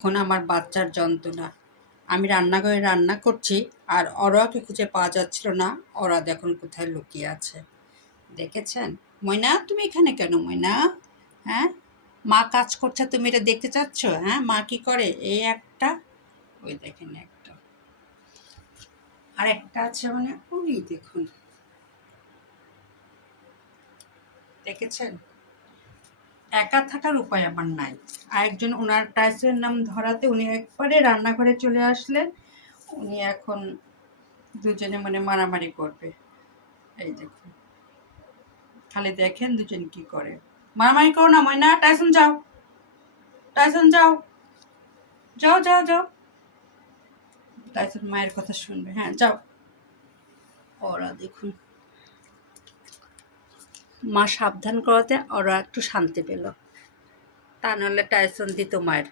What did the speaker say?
এখন আমার বাচ্চার যন্ত্রণা। আমি রান্নাঘরে রান্না করছি আর অরোয়াকে খুঁজে পাওয়া যাচ্ছিল না। ওরা দেখুন কোথায় লুকিয়ে আছে। দেখেছেন? ময়না, তুমি এখানে কেন ময়না? হ্যাঁ, মা কাজ করছে, তুমি এটা দেখতে চাচ্ছ? হ্যাঁ, মা কি করে? এই একটা, ওই দেখেন একটা, আর একটা আছে মানে ওই দেখুন, দেখেছেন? একা থাকার উপায় আমার নাই। আরেকজন ওনার টাইসের নাম ধরাতে উনি একবারে রান্নাঘরে চলে আসলেন। উনি এখন দুজনে মানে মারামারি করবে। এই দেখুন, খালি দেখেন দুজন কি করে। মারামারি করো না ময়না, টাইসন যাও, টাইসন যাও, যাও যাও যাও। টাইসন মায়ের কথা শুনবে, হ্যাঁ যাও। ওরা দেখুন, মা সাবধান করাতে ওরা একটু শান্তি পেল, তা নাহলে টাইসন দিত মায়ের।